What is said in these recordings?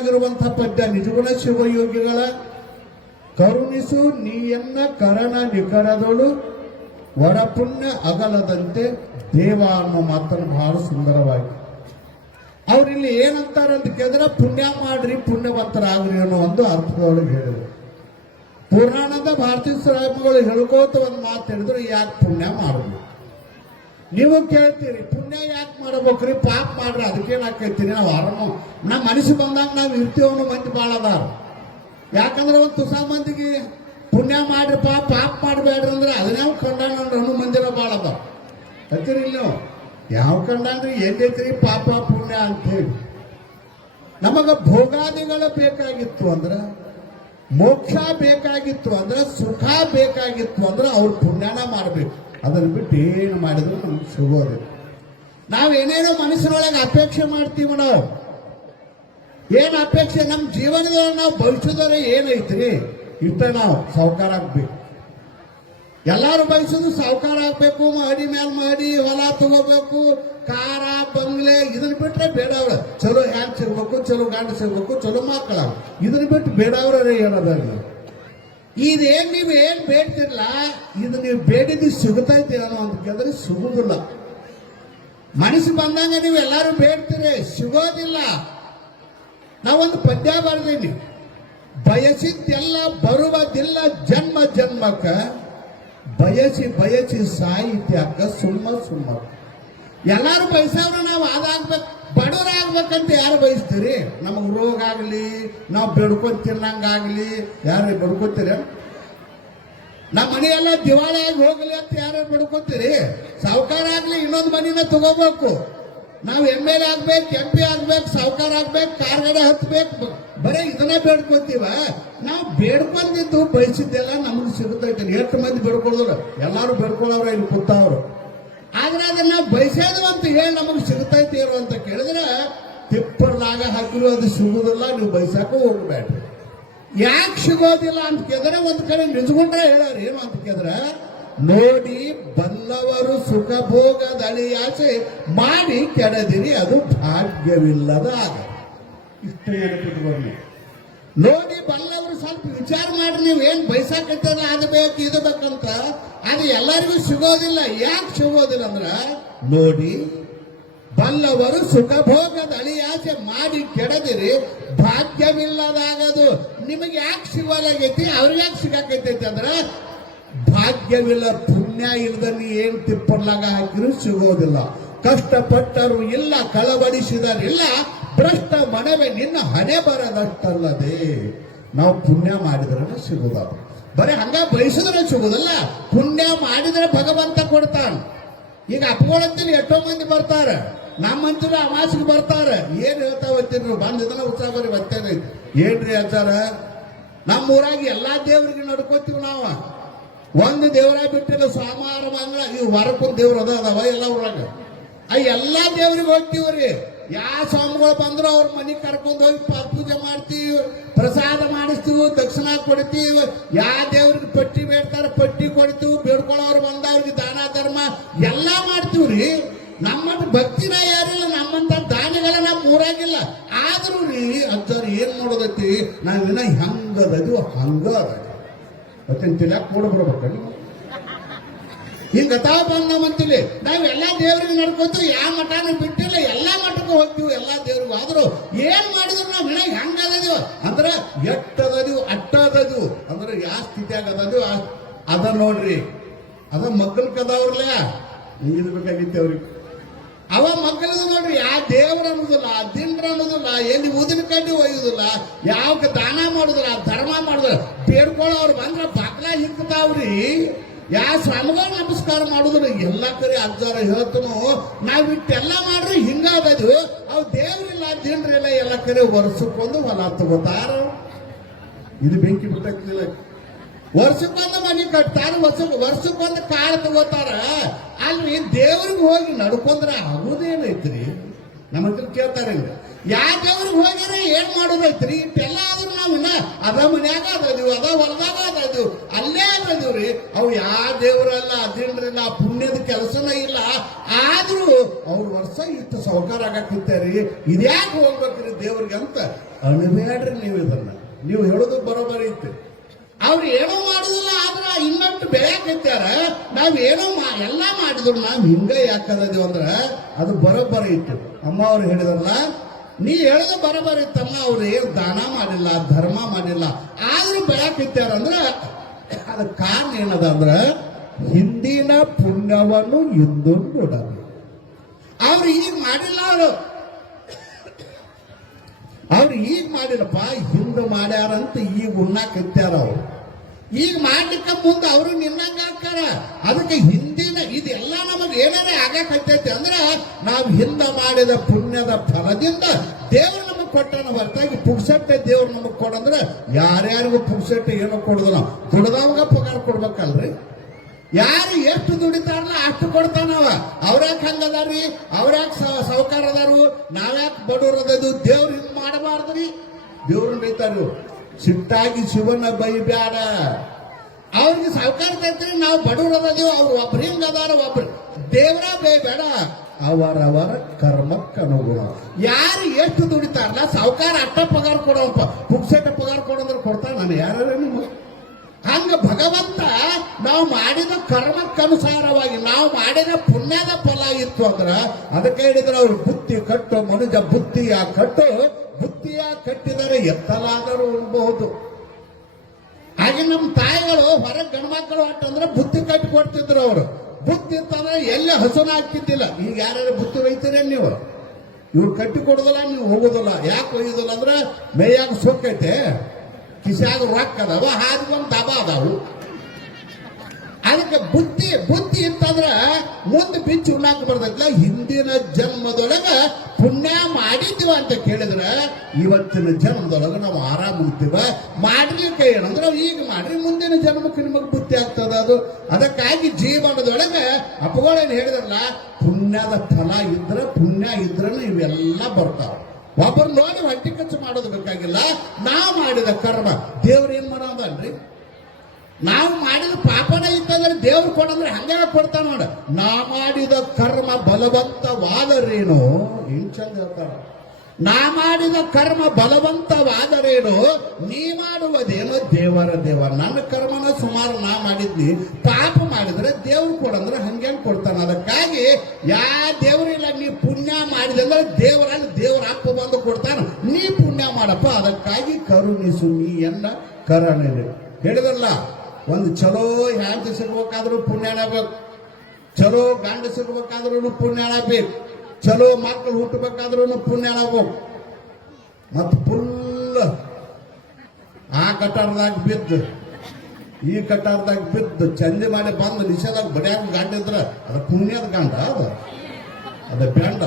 ಸುಂದರವಾಗಿರುವಂತಹ ಪದ್ಯ ನಿಜಗುಣ ಶಿವಯೋಗಿಗಳ ಕರುಣಿಸು ನೀಯನ್ನ ಕರಣ ನಿಕರದೊಳು ಒಡ ಪುಣ್ಯ ಅಗಲದಂತೆ ದೇವ ಅನ್ನೋ ಮಾತನ್ನು ಬಹಳ ಸುಂದರವಾಗಿ. ಅವ್ರಿಲ್ಲಿ ಏನಂತಾರೆ ಅಂತ ಕೇಳಿದ್ರೆ ಪುಣ್ಯ ಮಾಡ್ರಿ, ಪುಣ್ಯವಂತರಾಗ್ರಿ ಅನ್ನೋ ಒಂದು ಅರ್ಥದೊಳಗೆ ಹೇಳಿದರು. ಪುರಾಣದ ಭಾರತೀಯ ಸ್ವಾಮಿಗಳು ಹೇಳ್ಕೋತ ಒಂದು ಮಾತು ಹೇಳಿದ್ರು, ಯಾಕೆ ಪುಣ್ಯ ಮಾಡಬೇಕು ನೀವು ಕೇಳ್ತೀರಿ, ಪುಣ್ಯ ಯಾಕೆ ಮಾಡ್ಬೇಕ್ರಿ? ಪಾಪ ಮಾಡ್ರಿ ಅದಕ್ಕೇನಾಕೈತಿರಿ ನಾವು ಆರಾಮ ನಮ್ಮ ಮನಸ್ಸು ಬಂದಾಗ ನಾವು ಇರ್ತೀವನು ಮಂದಿ ಭಾಳ ಅದಾರ. ಯಾಕಂದ್ರೆ ಒಂದು ತುಸ ಮಂದಿಗೆ ಪುಣ್ಯ ಮಾಡ್ರಿಪ್ಪ, ಪಾಪ ಮಾಡಬೇಡ್ರಿ ಅಂದ್ರೆ ಅದನ್ನೇ ಕಂಡಾಗ ಅನ್ನೋ ಮಂದಿರ ಭಾಳ ಅದಾವ ಹತ್ತಿರಿ ನೀವು? ಯಾವ ಕಂಡಾನ್ರಿ ಎಲ್ಲೈತ್ರಿ ಪಾಪ ಪುಣ್ಯ ಅಂತ ಹೇಳಿ. ನಮಗ ಭೋಗಾದಿಗಳು ಬೇಕಾಗಿತ್ತು ಅಂದ್ರೆ, ಮೋಕ್ಷ ಬೇಕಾಗಿತ್ತು ಅಂದ್ರೆ, ಸುಖ ಬೇಕಾಗಿತ್ತು ಅಂದ್ರೆ ಅವ್ರ ಪುಣ್ಯನ ಮಾಡಬೇಕು. ಅದನ್ನ ಬಿಟ್ಟು ಏನು ಮಾಡಿದ್ರು ನಮ್ಗೆ ಸಿಗೋದು ನಾವೇನೇನೋ ಮನಸ್ಸಿನೊಳಗೆ ಅಪೇಕ್ಷೆ ಮಾಡ್ತೀವಿ ನಾವು. ಏನು ಅಪೇಕ್ಷೆ? ನಮ್ಮ ಜೀವನದಲ್ಲಿ ನಾವು ಬಯಸೋದ್ರೆ ಏನೈತ್ರಿ ಇಷ್ಟ ನಾವು ಸಾವುಕಾರ ಆಗ್ಬೇಕು. ಎಲ್ಲರೂ ಬಯಸೋದು ಸಾವುಕಾರ ಆಗಬೇಕು, ಮಾಡಿ ಮೇಲೆ ಮಾಡಿ, ಹೊಲ ತಗೋಬೇಕು ಕಾರ ಬಂಗ್ಲೆ ಇದನ್ನ ಬಿಟ್ರೆ ಬೇಡವ್ರ. ಚಲೋ ಹ್ಯಾಂಗ್ ಸಿಗ್ಬೇಕು ಚಲೋ ಗಂಡ ಸಿಗ್ಬೇಕು ಚಲೋ ಮಕ್ಕಳ ಇದನ್ನ ಬಿಟ್ಟು ಬೇಡವ್ರೇ ಏನದ ಇದೇನ್ ನೀವು ಏನ್ ಬೇಡ್ತಿರಲ್ಲ ಇದು ನೀವು ಬೇಡಿದ್ದು ಸಿಗುತ್ತೈತಿ ಅನ್ನೋ ಅಂತ ಕೇಳಿದ್ರೆ ಸಿಗುದಿಲ್ಲ ಮನಸ್ಸು ಬಂದಂಗ ನೀವು ಎಲ್ಲರೂ ಬೇಡ್ತೀರಿ, ಸಿಗೋದಿಲ್ಲ. ನಾವೊಂದು ಪದ್ಯ ಬರ್ದೀನಿ. ಬಯಸಿದ್ದೆಲ್ಲ ಬರುವುದಿಲ್ಲ ಜನ್ಮ ಜನ್ಮಕ್ಕ. ಬಯಸಿ ಬಯಸಿ ಸಾಹಿತ್ಯಕ್ಕ ಸುಮ್ಮ ಸುಮ್ಮ ಎಲ್ಲರೂ ಬಯಸವ್ರು ನಾವು ಅದಾಗ್ಬೇಕು. ಬಡವರಾಗ್ಬೇಕಂತ ಯಾರು ಬಯಸ್ತೀರಿ? ನಮಗೆ ರೋಗ ಆಗಲಿ, ನಾವು ಬೆಡ್ಕೊಂಡ್ ತಿನ್ನಂಗಾಗಲಿ ಯಾರು ಬಡ್ಕೊತೀರಿ? ನಮ್ಮ ಮನೆಯೆಲ್ಲ ಆಗಿ ಹೋಗಲಿ ಅಂತ ಯಾರು ಬಡ್ಕೊತೀರಿ? ಸಾವುಕಾರ ಆಗ್ಲಿ, ಇನ್ನೊಂದು ಮನಿನ ತಗೋಬೇಕು. ನಾವು ಎಂ ಎಲ್ ಆಗ್ಬೇಕು, ಎಂ ಪಿ ಆಗ್ಬೇಕು, ಸಾವುಕಾರ ಆಗ್ಬೇಕು ಕಾರ್ ಗಾಡಿ ಹತ್ಬೇಕು ಬರೀ ಇದನ್ನ ಬೇಡ್ಕೊತೀವ? ನಾವು ಬೇಡ್ಕೊಂಡಿದ್ದು ಬಯಸಿದ್ದೆಲ್ಲ ನಮ್ಗೆ ಸಿಗುತ್ತೈತೆ. ಎಷ್ಟು ಮಂದಿ ಬೇಡ್ಕೊಳ್ಳೋರು ಎಲ್ಲಾರು ಬೇಡ್ಕೊಳ್ಳೋರು ಇಲ್ಲಿ ಕೂತಾವ್ರು. ಆದ್ರೆ ಅದನ್ನ ಬಯಸೋದು ಅಂತ ಹೇಳಿ ನಮಗೆ ಸಿಗುತ್ತೈತಿ ಏನು ಅಂತ ಕೇಳಿದ್ರೆ ತಿಪ್ಪರ್ಲಾಗ ಹಾಕಿದ್ರು ಅದು ಸಿಗುದಿಲ್ಲ, ನೀವು ಬಯಸಾಕ ಹೋಗ್ಬೇಡ್ರಿ. ಯಾಕೆ ಸಿಗೋದಿಲ್ಲ ಅಂತ ಕೇಳಿದ್ರೆ ಒಂದ್ ಕಡೆ ನಿಜಗೊಂಡ್ರೆ ಹೇಳಾರಿ ಏನು ಅಂತ ಕೇಳಿದ್ರೆ, ನೋಡಿ ಬಲ್ಲವರು ಸುಖ ಭೋಗದಳಿ ಆಸೆ ಮಾಡಿ ಕೆಡದಿರಿ, ಅದು ಭಾಗ್ಯವಿಲ್ಲದ ಆಗ ಇಷ್ಟು ನೆನಪಿಟ್ಕೊಂಡು ನೋಡಿ ಬಲ್ಲವರು ಸ್ವಲ್ಪ ವಿಚಾರ ಮಾಡಿ ನೀವು ಏನ್ ಬೈಸಾಕತ್ತಾರ ಅದು ಬೇಕು, ಇದು ಬೇಕಂತ ಅದು ಎಲ್ಲರಿಗೂ ಸಿಗೋದಿಲ್ಲ. ಯಾಕೆ ಸಿಗೋದಿಲ್ಲ ಅಂದ್ರ, ನೋಡಿ ಬಲ್ಲವರು ಸುಖ ಭೋಗದ ಅಳಿಯಾಸೆ ಮಾಡಿ ಕೆಡದಿರಿ, ಭಾಗ್ಯವಿಲ್ಲದಾಗದು. ನಿಮಗೆ ಯಾಕೆ ಸಿಗೋದಾಗೈತಿ ಅವ್ರಿಗೆ ಯಾಕೆ ಸಿಗಾಕೈತೈತಿ ಅಂದ್ರ, ಭಾಗ್ಯವಿಲ್ಲ ಪುಣ್ಯ ಇಲ್ದಲ್ಲಿ ಏನ್ ತಿಪ್ಪಲಾಗ ಹಾಕಿದ್ರು ಸಿಗೋದಿಲ್ಲ. ಕಷ್ಟಪಟ್ಟರು ಇಲ್ಲ, ಕಳವಡಿಸಿದರಿಲ್ಲ. ಭ್ರಷ್ಟ ಮನವೇ ನಿನ್ನ ಹಣೆ ಬರದಷ್ಟಲ್ಲದೆ ನಾವು ಪುಣ್ಯ ಮಾಡಿದ್ರೆ ಸಿಗುದ ಬರೀ ಹಂಗ ಬಯಸಿದ್ರೆ ಸಿಗುದಲ್ಲ ಪುಣ್ಯ ಮಾಡಿದ್ರೆ ಭಗವಂತ ಕೊಡ್ತಾನ. ಈಗ ಅಪ್ಕೊಳ್ಳಂತೀನಿ ಎಷ್ಟೋ ಮಂದಿ ಬರ್ತಾರೆ ನಮ್ಮಂತೂ ಅಮಾಸಿಗೆ ಬರ್ತಾರೆ. ಏನ್ ಹೇಳ್ತಾ ಹೋಗ್ತೀನಿ ಬಂದ ಇದನ್ನ ಉತ್ಸಾಹ ಬರೀ ಬರ್ತೇನೆ. ಏನ್ರಿ ಹೇಳ್ತಾರ ನಮ್ಮ ಎಲ್ಲಾ ದೇವ್ರಿಗೆ ನಡ್ಕೋತೀವಿ ನಾವು. ಒಂದು ದೇವರ ಬಿಟ್ಟಿಲ್ಲ ಸೋಮವಾರ ಅಂದ್ರೆ ಈ ವಾರಕ್ಕೊಂದು ದೇವ್ರ ಅದ ಅದಾವ ಎಲ್ಲ ಊರಾಗ. ಆ ಎಲ್ಲಾ ದೇವ್ರಿಗೆ ಹೋಗ್ತೀವ್ರಿ. ಯಾವ ಸ್ವಾಮಿಗಳು ಬಂದ್ರು ಅವ್ರ ಮನೆಗೆ ಕರ್ಕೊಂಡು ಹೋಗಿ ಪೂಜೆ ಮಾಡ್ತೀವಿ, ಪ್ರಸಾದ ಮಾಡಿಸ್ತೀವಿ, ದಕ್ಷಿಣ ಕೊಡ್ತೀವಿ. ಯಾವ ದೇವ್ರಿಗೆ ಪಟ್ಟಿ ಬೇಡ್ತಾರ, ಪಟ್ಟಿ ಕೊಡ್ತೀವಿ, ಬೇಡ್ಕೊಳ್ಳೋರು ಬಂದವ್ರಿಗೆ ದಾನ, ಧರ್ಮ ಎಲ್ಲ ಮಾಡ್ತೀವಿ ರೀ. ನಮ್ಮ ಭಕ್ತಿನ ಯಾರಿಲ್ಲ, ನಮ್ಮಂತ ದಾನಿಗಳ ನಮ್ಮ ಊರಾಗಿಲ್ಲ. ಆದ್ರೂ ರೀ ಅಜ್ಜರು ಏನ್ ಮಾಡೋದೈತಿ? ನಾವಿನ್ನ ಹಂಗದದು ಹಂಗ ಅದ ಮತ್ತೆ ತಿಳ್ಯಾಕ ನೋಡ್ಬಿಡ್ಬೇಕ ನೀವು ಹಿಂಗ ತಾವ ನಾವು ಎಲ್ಲ ದೇವ್ರಿಗೆ ನಡ್ಕೋತೀವಿ ಯಾವ ಮಠನ ಬಿಟ್ಟಿಲ್ಲ, ಎಲ್ಲಾ ಮಠಕ್ಕೂ ಹೋಗ್ತೀವಿ, ಎಲ್ಲಾ ದೇವ್ರಿಗೂ. ಆದರೂ ಏನ್ ಮಾಡಿದ್ರು ನಾವು ಹಣ ಹೆಂಗ ಅದೀವ ಅಂದ್ರ ಎಟ್ಟದದು, ಅಟ್ಟದದು. ಅಂದ್ರೆ ಯಾವ ಸ್ಥಿತಿಯಾಗ ಅದದು? ಆ- ಅದ ನೋಡ್ರಿ. ಅದ ಮಕ್ಕಳ ಕದವ್ರಲ್ಲ ಇರ್ಬೇಕಾಗಿತ್ತು ಅವ್ರಿಗೆ. ಅವ ಮಕ್ಕಳದು ನೋಡ್ರಿ ಯಾವ ದೇವ್ರ ಅನ್ನೋದಿಲ್ಲ ದಿಂಡ್ರ ಅನ್ನೋದಿಲ್ಲ, ಎಲ್ಲಿ ಉದಿನ ಕಡ್ಡಿ ಒಯ್ಯುದಿಲ್ಲ ಯಾವ ದಾನ ಮಾಡುದಿಲ್ಲ, ಧರ್ಮ ಮಾಡುದಿಲ್ಲ. ಬೇಡ್ಕೊಳ್ಳೋರು ಬಂದ್ರ ಬಾಗ್ಲ ಹಿಕ್ಕತಾವ್ರಿ ಯಾವ ಸ್ವಾಮಿಗ ನಮಸ್ಕಾರ ಮಾಡುದ್ರ ಎಲ್ಲ ಕಡೆ ಅಜ್ಜಾರ ಹೇಳ್ತನು, ನಾವ್ ಇಟ್ಟೆಲ್ಲ ಮಾಡ್ರಿ ಹಿಂಗಾದದು ಅವ್ ದೇವ್ರಿಲ್ಲ ಜನರಿಲ್ಲ ಎಲ್ಲ ಕಡೆ ವರ್ಷಕ್ಕೊಂದು ಹೊಲ ತಗೋತಾರ. ಇದು ಬೆಂಕಿ ಬಿಟ್ಟಕ್ಕಿಲ್ಲ ವರ್ಷಕ್ಕೊಂದು ಮನೆ ಕಟ್ತಾರ ವರ್ಷ ವರ್ಷಕ್ಕೊಂದು ಕಾಳು ತಗೋತಾರ. ಅಲ್ರಿ, ದೇವ್ರಿಗೆ ಹೋಗಿ ನಡ್ಕೊಂಡ್ರೆ ಆಗುದೇನೈತ್ರಿ? ನಮ್ಮ ಹತ್ರ ಕೇಳ್ತಾರೆ ಯಾವ ದೇವ್ರಿಗೆ ಹೋಗ್ಯಾರ ಏನ್ ಮಾಡೋದೈತ್ರಿ? ಇಟ್ಟೆಲ್ಲ ಆದ್ರೂ ನಾವು ಅದ ಮನ್ಯಾಗ ಅದೀವಿ ಅದ ಹೊಲದಾಗ ಅದೀವಿ ಅಲ್ಲೇ ಅದೀವ್ರಿ ಅವು ಯಾವ ದೇವರಲ್ಲ ಅದೇನ್ರಿಲ್ಲ ಪುಣ್ಯದ ಕೆಲಸನ ಇಲ್ಲ. ಆದ್ರೂ ಅವ್ರ ವರ್ಷ ಇಷ್ಟು ಸಾವುಕಾರ ಆಗಾಕಿರ್ತಾರಿ ಇದ್ಯಾಕೆ ಹೋಗ್ಬೇಕ್ರಿ ದೇವ್ರಿಗೆ ಅಂತ ಅಣಬೇಡ್ರಿ ನೀವು ಇದನ್ನ. ನೀವು ಹೇಳೋದು ಬರೋಬರಿ ಐತಿ. ಅವ್ರು ಏನೋ ಮಾಡುದಿಲ್ಲ, ಆದ್ರ ಇನ್ನಷ್ಟು ಬೆಳೆಯಾಕೈತಾರ ನಾವ್ ಏನೋ ಎಲ್ಲಾ ಮಾಡಿದ್ರು ನಾವ್ ಹಿಂಗ ಯಾಕದೀವಿ ಅಂದ್ರ ಅದು ಬರೋಬ್ಬರಿ ಇತ್ತು ಅಮ್ಮ ಅವ್ರು ಹೇಳಿದ್ರಲ್ಲ, ನೀ ಹೇಳೋದು ಬರೋಬರಿ ಇತ್ತಮ್ಮ ಅವ್ರು ದಾನ ಮಾಡಿಲ್ಲ, ಧರ್ಮ ಮಾಡಿಲ್ಲ. ಆದ್ರೂ ಬೆಳಕಿತ್ತಾರ ಅಂದ್ರ ಅದಕ್ಕೆ ಕಾರಣ ಏನದ ಅಂದ್ರ ಹಿಂದಿನ ಪುಣ್ಯವನ್ನು ಇಂದು ನೋಡಬೇಕು ಅವ್ರು ಈಗ ಮಾಡಿಲ್ಲ ಅವರು. ಅವ್ರು ಈಗ ಮಾಡಿಲ್ಲಪ್ಪ, ಹಿಂದೆ ಮಾಡ್ಯಾರಂತ ಈಗ ಉಣ್ಣಾಕತ್ಯಾರ ಅವ್ರು. ಈಗ ಮಾಡ್ಲಿಕ್ಕ ಮುಂದೆ ಅವರು ನಿನ್ನಂಗ ಆಗ್ತಾರ. ಅದಕ್ಕೆ ಹಿಂದಿನ ಇದೆಲ್ಲ ನಮಗೆ ಏನೇನೇ ಆಗಕತ್ತೈತಿ ಅಂದ್ರೆ ನಾವು ಹಿಂದೆ ಮಾಡಿದ ಪುಣ್ಯದ ಫಲದಿಂದ ದೇವರು ನಮಗೆ ಕೊಟ್ಟನ ಹೊರತಾಗಿ ಪುಕ್ಸಟ್ಟೆ ದೇವ್ರು ನಮಗೆ ಕೊಡಂದ್ರ ಯಾರ್ಯಾರಿಗೂ ಪುಕ್ಸಟ್ಟೆ ಏನೋ ಕೊಡುದಿಲ್ಲ. ದುಡ್ದವಾಗ ಪಗಾರ ಕೊಡ್ಬೇಕಲ್ರಿ? ಯಾರು ಎಷ್ಟು ದುಡಿತಾರಲ್ಲ ಅಷ್ಟು ಕೊಡ್ತಾನವ ಅವ್ರ್ಯಾಕೆ ಹಂಗದಾರ್ರಿ? ಅವ್ರ್ಯಾಕೆ ಸೌಕಾರ ಅದಾರು ನಾವ್ಯಾಕ್ ಬಡವ್ರದ್ದು? ದೇವ್ರು ದೇವ್ರ ಹಿಂಗ್ ಮಾಡಬಾರ್ದ್ರಿ? ದೇವ್ರನ್ನ ಬೈತಾರು ಸಿಟ್ಟಾಗಿ ಶಿವನ ಬೈಬ್ಯಾಡ. ಅವ್ರಿಗೆ ಸಾವುಕಾರ ಐತ್ರಿ ನಾವು ಬಡವ್ರ ಅದೀವಿ, ಅವ್ರು ಒಬ್ರು ಹಿಂಗ್ ಅದಾರ, ಒಬ್ರು ದೇವ್ರ ಬೈಬೇಡ ಅವರವರ ಕರ್ಮಕ್ಕನುಗುಣ. ಯಾರು ಎಷ್ಟು ದುಡಿತಾರಲ್ಲ ಸಾವುಕಾರ ಅಟ್ಟ ಪಗಾರ ಕೊಡೋಪ್ಪ ಪುಕ್ಸೆಟ್ಟ ಪಗಾರ ಕೊಡೋದ್ರೆ ಕೊಡ್ತಾನ ನಾನು ಯಾರು ನಿಮ್ಗೆ? ಹಂಗ ಭಗವಂತ ನಾವು ಮಾಡಿದ ಕರ್ಮಕ್ಕನುಸಾರವಾಗಿ, ನಾವು ಮಾಡಿದ ಪುಣ್ಯದ ಫಲ ಇತ್ತು ಅಂದ್ರ, ಅದಕ್ಕೆ ಹೇಳಿದ್ರೆ ಅವ್ರು, ಬುತ್ತಿ ಕಟ್ಟು, ಮನುಜ ಆ ಕಟ್ಟು ಬುತ್ತಿಯ ಕಟ್ಟಿದರೆ ಎತ್ತಲಾದರೂ ಉಳ್ಬಹುದು ಹಾಗೆ ನಮ್ಮ ತಾಯಿಗಳು ಹೊರಗೆ ಗಂಡ್ಮಕ್ಳು ಅಂತಂದ್ರೆ ಬುತ್ತಿ ಕಟ್ಟಿ ಕೊಡ್ತಿದ್ರು ಅವರು. ಬುತ್ತಿ ಇತ್ತಂದ್ರೆ ಎಲ್ಲಿ ಹಸುನ ಹಾಕ್ತಿದ್ದಿಲ್ಲ. ಈಗ ಯಾರು ಬುತ್ತಿ ಒಯ್ತೀರೇನ್ ನೀವು? ಇವ್ರು ಕಟ್ಟಿ ಕೊಡುದಿಲ್ಲ ನೀವು ಹೋಗುದಿಲ್ಲ. ಯಾಕೆ ಒಯ್ಯೋದಿಲ್ಲ ಅಂದ್ರೆ ಮೇಯಾಗ ಸೊಕ್ಕೈತೆ ಕಿಸಿಯಾಗ ರೊಕ್ಕ ಅದಾವ ಹಾದಿ ಒಂದು ದಬ ಅದಾವು. ಅದಕ್ಕೆ ಬುದ್ಧಿ ಬುದ್ಧಿ ಇತ್ತಂದ್ರ ಮುಂದೆ ಬಿಚ್ಚು ಉಣ್ಣಾಕ ಬರ್ದಲ್ಲ ಹಿಂದಿನ ಜನ್ಮದೊಳಗ ಪುಣ್ಯ ಮಾಡಿದ್ದೀವ ಅಂತ ಕೇಳಿದ್ರ ಇವತ್ತಿನ ಜನ್ಮದೊಳಗ ನಾವು ಆರಾಮ ಇರ್ತೀವ? ಮಾಡ್ಲಿಕ್ಕೆ ಏನಂದ್ರ ಈಗ ಮಾಡ್ರಿ, ಮುಂದಿನ ಜನ್ಮಕ್ಕೆ ನಿಮಗೆ ಬುದ್ಧಿ ಆಗ್ತದ ಅದು. ಅದಕ್ಕಾಗಿ ಜೀವನದೊಳಗ ಅಪ್ಪಗಳೇನು ಹೇಳಿದ್ರಲ್ಲ, ಪುಣ್ಯದ ಫಲ ಇದ್ರ, ಪುಣ್ಯ ಇದ್ರ ಇವೆಲ್ಲ ಬರ್ತಾವ. ಒಬ್ಬರು ನೋಡಿ ಹೊಟ್ಟೆ ಖರ್ಚು ಮಾಡೋದು ಬೇಕಾಗಿಲ್ಲ. ನಾ ಮಾಡಿದ ಕರ್ಮ. ದೇವ್ರ ಏನ್ ಮಾಡೋದಲ್ರಿ ನಾವು ಮಾಡಿದ ಪಾಪನ ಇತ್ತಂದ್ರೆ ದೇವ್ರು ಕೊಡಂದ್ರೆ ಹಂಗೆ ಕೊಡ್ತಾನ ನೋಡ. ನಾ ಮಾಡಿದ ಕರ್ಮ ಬಲವಂತವಾದರೇನು ಏನ್ ಚಂದ ಹೇಳ್ತಾರ ನಾ ಮಾಡಿದ ಕರ್ಮ ಬಲವಂತವಾದರೇನು, ನೀ ಮಾಡುವುದೇನು ದೇವರ ದೇವ. ನನ್ನ ಕರ್ಮನ ಸುಮಾರು ನಾ ಮಾಡಿದ್ನಿ. ಪಾಪ ಮಾಡಿದ್ರೆ ದೇವ್ರು ಕೊಡಂದ್ರೆ ಹಂಗೆ ಕೊಡ್ತಾನ. ಅದಕ್ಕಾಗಿ ಯಾ ದೇವರಿಲ್ಲ ನೀ ಪುಣ್ಯ ಮಾಡಿದೆ ಅಂದ್ರೆ ದೇವರಲ್ಲಿ ದೇವರ ಅಪ್ಪ ಬಂದು ಕೊಡ್ತಾನ. ನೀ ಪುಣ್ಯ ಮಾಡಪ್ಪ. ಅದಕ್ಕಾಗಿ ಕರುಣಿಸು ನೀ ಎನ್ನ ಕರಣಿದೆ ಹೇಳಿದ್ರಲ್ಲ ಒಂದು ಚಲೋ ಹೆಂಡತಿ ಸಿಗ್ಬೇಕಾದ್ರೂ ಪುಣ್ಯಾಣ ಬೇಕು. ಚಲೋ ಗಂಡ ಸಿಗ್ಬೇಕಾದ್ರೂ ಪುಣ್ಯಾಣ ಬೇಕು. ಚಲೋ ಮಕ್ಕಳು ಹುಟ್ಟಬೇಕಾದ್ರೂ ಪುಣ್ಯಾಣ ಬೇಕು. ಮತ್ತು ಫುಲ್ ಆ ಕಟ್ಟಾರದಾಗ ಬಿದ್ದು, ಈ ಕಟ್ಟಾರದಾಗ ಬಿದ್ದು ಚಂದಿ ಮಾಡಿ ಬಂದು ನಿಷೇಧಾಗ ಬಡಿಯಾಗ ಗಂಡ ಅದ ಪುಣ್ಯದ ಗಂಡ ಅದು. ಅದ ಬೆಂಡ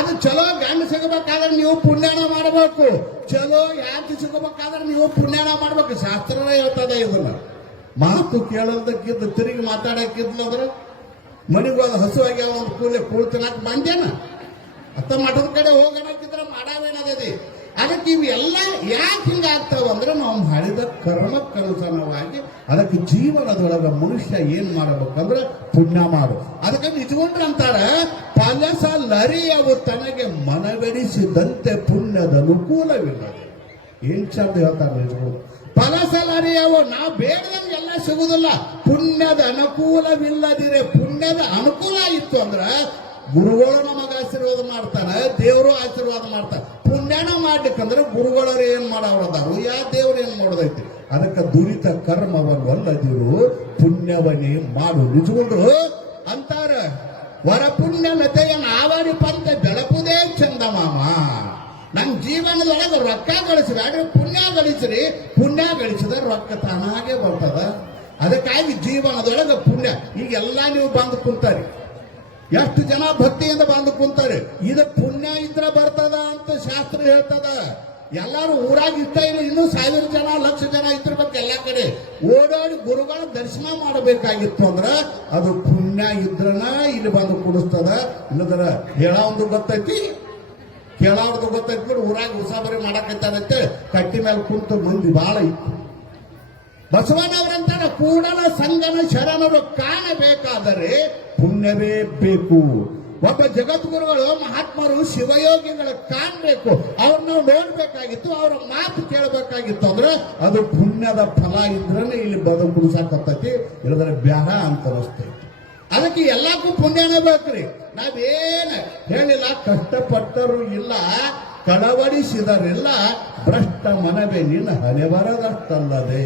ಅದು ಚಲೋ ಗಂಡ ಸಿಗಬೇಕಾದ್ರೆ ನೀವು ಪುಣ್ಯನ ಮಾಡಬೇಕು. ಚಲೋ ಯಾಕೆ ಸಿಗಬೇಕಾದ್ರೆ ನೀವು ಪುಣ್ಯನ ಮಾಡ್ಬೇಕು. ಶಾಸ್ತ್ರನೇ ಹೇಳ್ತದೆ ಇದನ್ನ. ಮಾತು ಕೇಳೋದಕ್ಕಿದ್ದು, ತಿರುಗಿ ಮಾತಾಡಕ್ಕಿದ್ಲು ಅಂದ್ರೆ ಮನೆಗೆ ಹೋದ ಹಸು ಆಗ್ಯಾವ ಒಂದು ಕೂಲಿ ಕೂಳ್ ಬಂದೇನ? ಅತ್ತ ಮಠದ ಕಡೆ ಹೋಗೋಣಕ್ಕಿದ್ರೆ ಮಾಡಾವೇನದೇ ಅದಕ್ಕೆ ಇವೆಲ್ಲ ಯಾಕೆ ಹಿಂಗಾಗ್ತಾವ ಅಂದ್ರೆ ನಾವು ಮಾಡಿದ ಕರ್ಮಕ್ಕನುಸಾರವಾಗಿ ಅದಕ್ಕೆ ಜೀವನದೊಳಗ ಮನುಷ್ಯ ಏನ್ ಮಾಡಬೇಕಂದ್ರೆ ಪುಣ್ಯ ಮಾಡು. ಅದಕ್ಕೆ ನಿಜಗೊಂಡ್ರೆ ಅಂತಾರ ಫಲಸಲರಿಯವು ತನಗೆ ಮನವೆನಿಸಿದಂತೆ ಪುಣ್ಯದ ಅನುಕೂಲವಿಲ್ಲ. ಏನ್ ಚಂದ ಹೇಳ್ತಾರೆ ಫಲಸ ಲರಿಯವು ನಾ ಬೇಡದಂಗೆ ಎಲ್ಲ ಸಿಗುದಿಲ್ಲ ಪುಣ್ಯದ ಅನುಕೂಲವಿಲ್ಲದಿರೆ ಪುಣ್ಯದ ಅನುಕೂಲ ಇತ್ತು ಅಂದ್ರ ಗುರುಗಳು ನಮಗೆ ಆಶೀರ್ವಾದ ಮಾಡ್ತಾರೆ, ದೇವರು ಆಶೀರ್ವಾದ ಮಾಡ್ತಾರೆ. ಪುಣ್ಯನ ಮಾಡ್ಲಿಕ್ಕಂದ್ರೆ ಗುರುಗಳರು ಏನ್ ಮಾಡವ್ರದಾರು? ಯಾ ದೇವ್ರು ಏನ್ ಮಾಡೋದೈತಿ? ಅದಕ್ಕೆ ದುರಿತ ಕರ್ಮವನ್ನು ಅಲ್ಲದಿರು, ಪುಣ್ಯವನ್ನೇ ಮಾಡು. ನಿಜಗೊಂಡ್ರು ವರ ಪುಣ್ಯಲತೆಯ ನಾವರಿ ಪಂಥ ಬೆಳಪುದೇ ಚಂದ ಮಾಮ. ನಮ್ಮ ಜೀವನದೊಳಗೆ ರೊಕ್ಕ ಗಳಿಸ್ಬೇಡ್ರಿ ಪುಣ್ಯ ಗಳಿಸ್ರಿ, ಪುಣ್ಯ ಗಳಿಸಿದ್ರೆ ರೊಕ್ಕ ತಾನಾಗೆ ಬರ್ತದ. ಅದಕ್ಕಾಗಿ ಜೀವನದೊಳಗೆ ಪುಣ್ಯ. ಈಗ ಎಲ್ಲ ನೀವು ಬಂದು ಕುಂತಾರಿ. ಎಷ್ಟು ಜನ ಭಕ್ತಿಯಿಂದ ಬಂದು ಕುಂತಾರೆ. ಇದು ಪುಣ್ಯ ಇದ್ರ ಬರ್ತದ ಅಂತ ಶಾಸ್ತ್ರ ಹೇಳ್ತದ. ಎಲ್ಲಾರು ಊರಾಗ ಇತ್ತ ಇಲ್ಲ ಇನ್ನೂ ಸಾವಿರ ಜನ, ಲಕ್ಷ ಜನ ಇದ್ದಿರ್ಬೇಕು ಎಲ್ಲ ಕಡೆ ಓಡಾಡಿ ಗುರುಗಳ ದರ್ಶನ ಮಾಡಬೇಕಾಗಿತ್ತು ಅಂದ್ರ ಅದು ಪುಣ್ಯ ಇದ್ರನ ಇಲ್ಲಿ ಬಂದು ಕುಡಿಸ್ತದ. ಇಲ್ಲದ್ರ ಹೇಳ ಒಂದು ಗೊತ್ತೈತಿ? ಕೇಳೋರ್ದು ಗೊತ್ತೈತಿ ಬಿಡು, ಊರಾಗ ಉಸಾಬರಿ ಮಾಡಕತ್ತಾರಂತೆ ಕಟ್ಟಿ ಮೇಲೆ ಕುಂತು ಮಂದಿ ಬಾಳ ಇತ್ತು. ಬಸವನವರಂತಾರ ಕೂಡಲ ಸಂಗನ ಶರಣರು ಕಾಣಬೇಕಾದರೆ ಪುಣ್ಯವೇ ಬೇಕು. ಒಬ್ಬ ಜಗದ್ಗುರುಗಳು, ಮಹಾತ್ಮರು, ಶಿವಯೋಗಿಗಳ ಕಾಣಬೇಕು ಅವ್ರನ್ನ ನೋಡ್ಬೇಕಾಗಿತ್ತು, ಅವರ ಮಾತು ಕೇಳಬೇಕಾಗಿತ್ತು ಅಂದ್ರೆ ಅದು ಪುಣ್ಯದ ಫಲ ಇದ್ರೇ ಇಲ್ಲಿ ಬದುಕು ಸಾಕತ್ತೈತಿ ಇಲ್ಲದ್ರೆ ಬ್ಯಾಡ ಅಂತ ಅನಿಸ್ತೈತಿ ಅದಕ್ಕೆ ಎಲ್ಲಕ್ಕೂ ಪುಣ್ಯನೇ ಬೇಕ್ರಿ. ನಾವೇನು ಹೇಳಿಲ್ಲ, ಕಷ್ಟಪಟ್ಟರು ಇಲ್ಲ, ಕಳವಡಿಸಿದರಿಲ್ಲ, ಭ್ರಷ್ಟ ಮನವೇ ನಿನ್ನ ಹಣೆ ಬರದಷ್ಟಲ್ಲದೆ.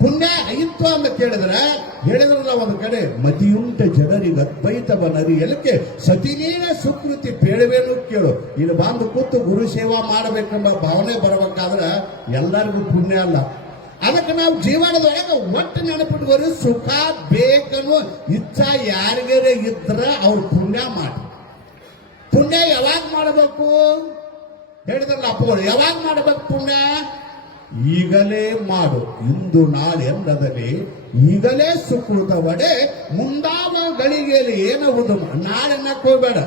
ಪುಣ್ಯ ಇತ್ತು ಅಂತ ಕೇಳಿದ್ರೆ ಹೇಳಿದ್ರಲ್ಲ ಒಂದು ಕಡೆ ಮತಿಯುಂಟ ಜನರಿಗೆ ಅದ್ವೈತವ ನರಿಯಲಿಕ್ಕೆ ಸತಿನೇನ ಸುಕೃತಿ ಪೇಳುವೇನು ಕೇಳು. ಇಲ್ಲಿ ಬಂದು ಕೂತು ಗುರು ಸೇವಾ ಮಾಡಬೇಕೆಂಬ ಭಾವನೆ ಬರಬೇಕಾದ್ರೆ ಎಲ್ಲರಿಗೂ ಪುಣ್ಯ ಅಲ್ಲ. ಅದಕ್ಕೆ ನಾವು ಜೀವನದೊಳಗೆ ಒಟ್ಟು ನೆನಪಿಟ್ಕೋರಿ ಸುಖ ಬೇಕನ್ನು ಇಚ್ಛಾ ಯಾರಿಗಾರ ಇದ್ರ ಅವ್ರು ಪುಣ್ಯ ಮಾಡಿ ಪುಣ್ಯ ಯಾವಾಗ ಮಾಡಬೇಕು? ಹೇಳಿದ್ರಲ್ಲ ಅಪ್ಪಗಳು, ಯಾವಾಗ ಮಾಡಬೇಕು ಪುಣ್ಯ? ಈಗಲೇ ಮಾಡು, ಇಂದು ನಾಳೆ ಎಂದದಲ್ಲಿ ಈಗಲೇ ಸುಕೃತ ಒಡೆ ಮುಂದಾವ ಗಳಿಗೆಯಲ್ಲಿ ಏನಾಗುವುದು ನಾಳೆ ಹೋಗ್ಬೇಡ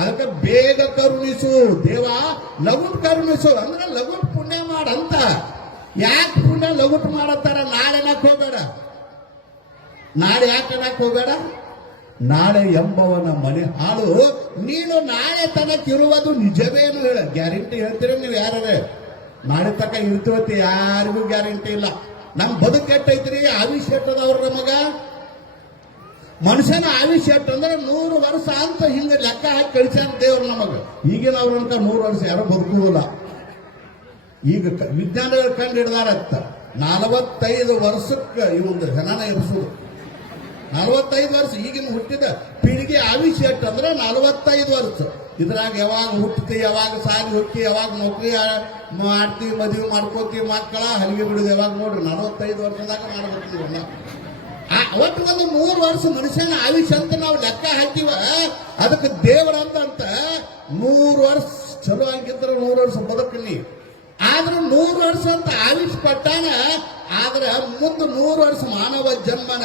ಅದಕ್ಕೆ ಬೇಗ ಕರುಣಿಸು, ದೇವ, ಲಗುಟ್ ಕರುಣಿಸು. ಅಂದ್ರೆ ಲಗುಟ್ ಪುಣ್ಯ ಮಾಡಂತ. ಯಾಕೆ ಪುಣ್ಯ ಲಗುಟ್ ಮಾಡತ್ತಾರ? ನಾಳೆ ಹೋಗ್ಬೇಡ ನಾಳೆ ಯಾಕೆ ಹೋಗ್ಬೇಡ ನಾಳೆ ಎಂಬವನ ಮನೆ ಹಾಳು. ನೀನು ನಾಳೆ ತನಕಿರುವುದು ನಿಜವೇನು ಹೇಳ. ಗ್ಯಾರಂಟಿ ಹೇಳ್ತೀರ ನೀವು ಯಾರೇ ನಾಳೆ ತನಕ ಯಾರಿಗೂ ಗ್ಯಾರಂಟಿ ಇಲ್ಲ. ನಮ್ ಬದುಕು ಕೆಟ್ಟೈತ್ರಿ ಆವಿಷ ಅವ್ರ ನಮಗ ಮನುಷ್ಯನ ಆವಿ ಎಟ್ಟು ಅಂದ್ರೆ ನೂರು ವರ್ಷ ಅಂತ ಹಿಂದೆ ಲೆಕ್ಕ ಹಾಕಿ ಕಳಿಸ್ಯಾನ ದೇವ್ರು ನಮಗ. ಈಗಿನ ಅವ್ರಂತ ನೂರು ವರ್ಷ ಯಾರು ಬದುಕುವುದಿಲ್ಲ ಈಗ ವಿಜ್ಞಾನಿಗಳು ಕಂಡು ಹಿಡ್ದಾರತ್ತ ನಲವತ್ತೈದು ವರ್ಷಕ್ಕೆ ಈ ಒಂದು ಜನನ ಎಬ್ಸೋದು. ನಲವತ್ತೈದು ವರ್ಷ ಈಗಿನ ಹುಟ್ಟಿದ ಪೀಳಿಗೆ ಆವಿ ಎಟ್ಟು ಅಂದ್ರೆ ನಲವತ್ತೈದು ವರ್ಷ. ಇದ್ರಾಗ ಯಾವಾಗ ಹುಟ್ಟತಿ ಯಾವಾಗ ಸಾಗಿ ಹುಟ್ಟಿ ಯಾವಾಗ ನೌಕರಿ ಮಾಡ್ತೀವಿ ಮದುವೆ ಮಾಡ್ಕೋತೀವಿ ಮಕ್ಕಳ ಹಲಿಗೆ ಬಿಡುದು ಯಾವಾಗ ನೋಡ್ರಿ, ನಲವತ್ತೈದು ವರ್ಷದಾಗ ಆ, ಅವತ್ತು ಒಂದು ನೂರು ವರ್ಷ ಮನುಷ್ಯನ ಆಯುಷ್ ಅಂತ ನಾವು ಲೆಕ್ಕ ಹಾಕಿವ ಅದಕ್ಕೆ ದೇವರ ಅಂತ ನೂರು ವರ್ಷ ಚಲೋ ಆಗಿದ್ರೆ ನೂರು ವರ್ಷ ಬದುಕಲಿ. ಆದ್ರೆ ನೂರು ವರ್ಷ ಅಂತ ಆಯುಷ್ ಪಟ್ಟಾನ, ಆದ್ರೆ ಮುಂದೆ ನೂರು ವರ್ಷ ಮಾನವ ಜನ್ಮನ